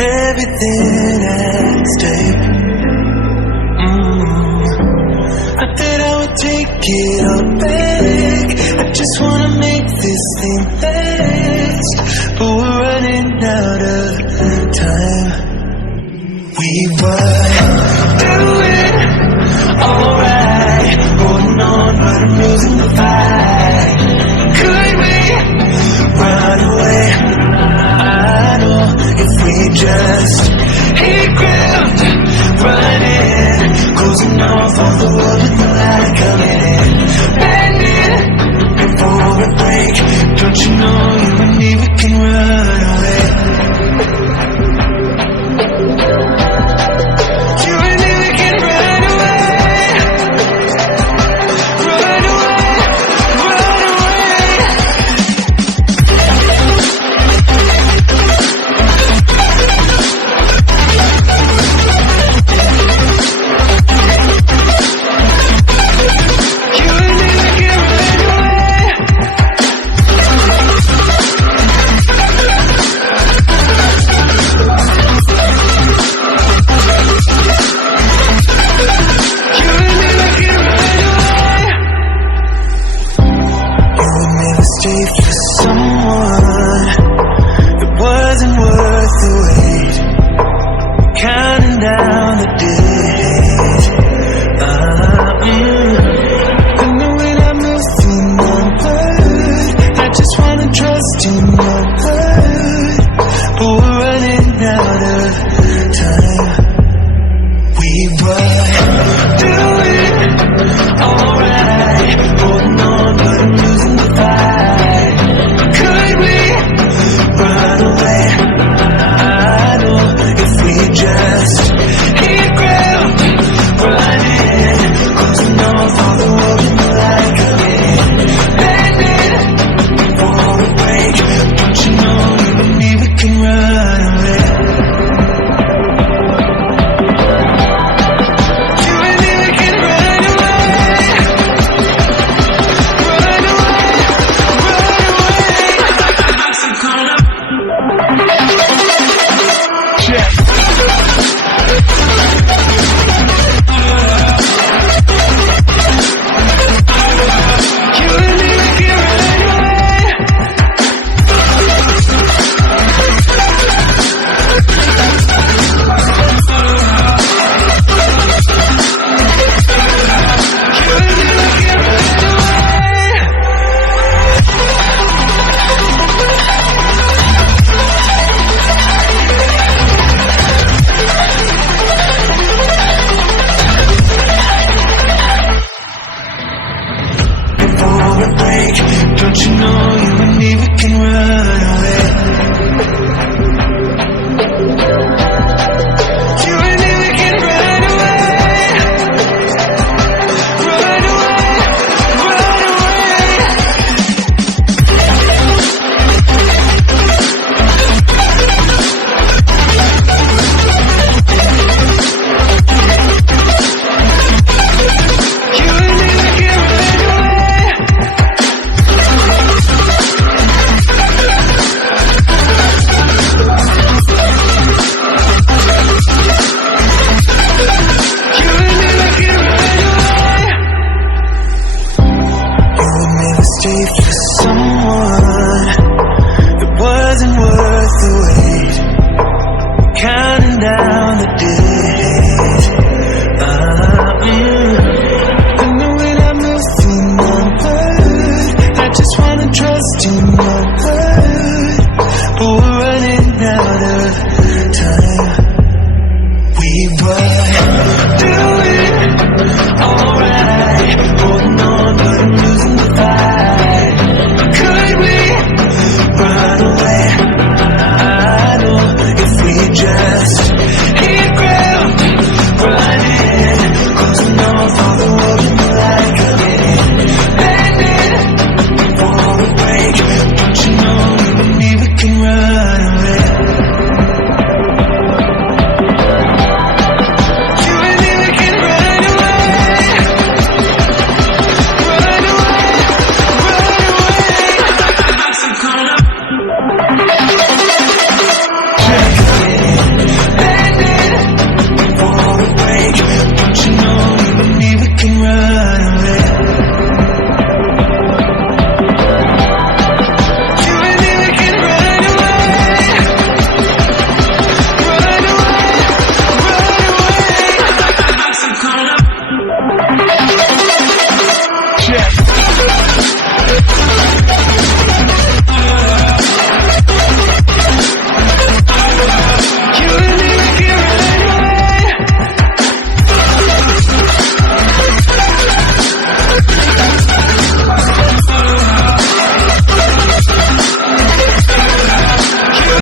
everything at stake. I thought I would take it all back. I just wanna make this thing last, but we're running out of time. We were doing alright, holding on, but I'm losing the fight. Could we run away? I know if we just hit ground, running, closing off all the world with the light coming in. Bend it before we break. Don't you know you and me, we can run away. You and me, we can run away. Run away, run away.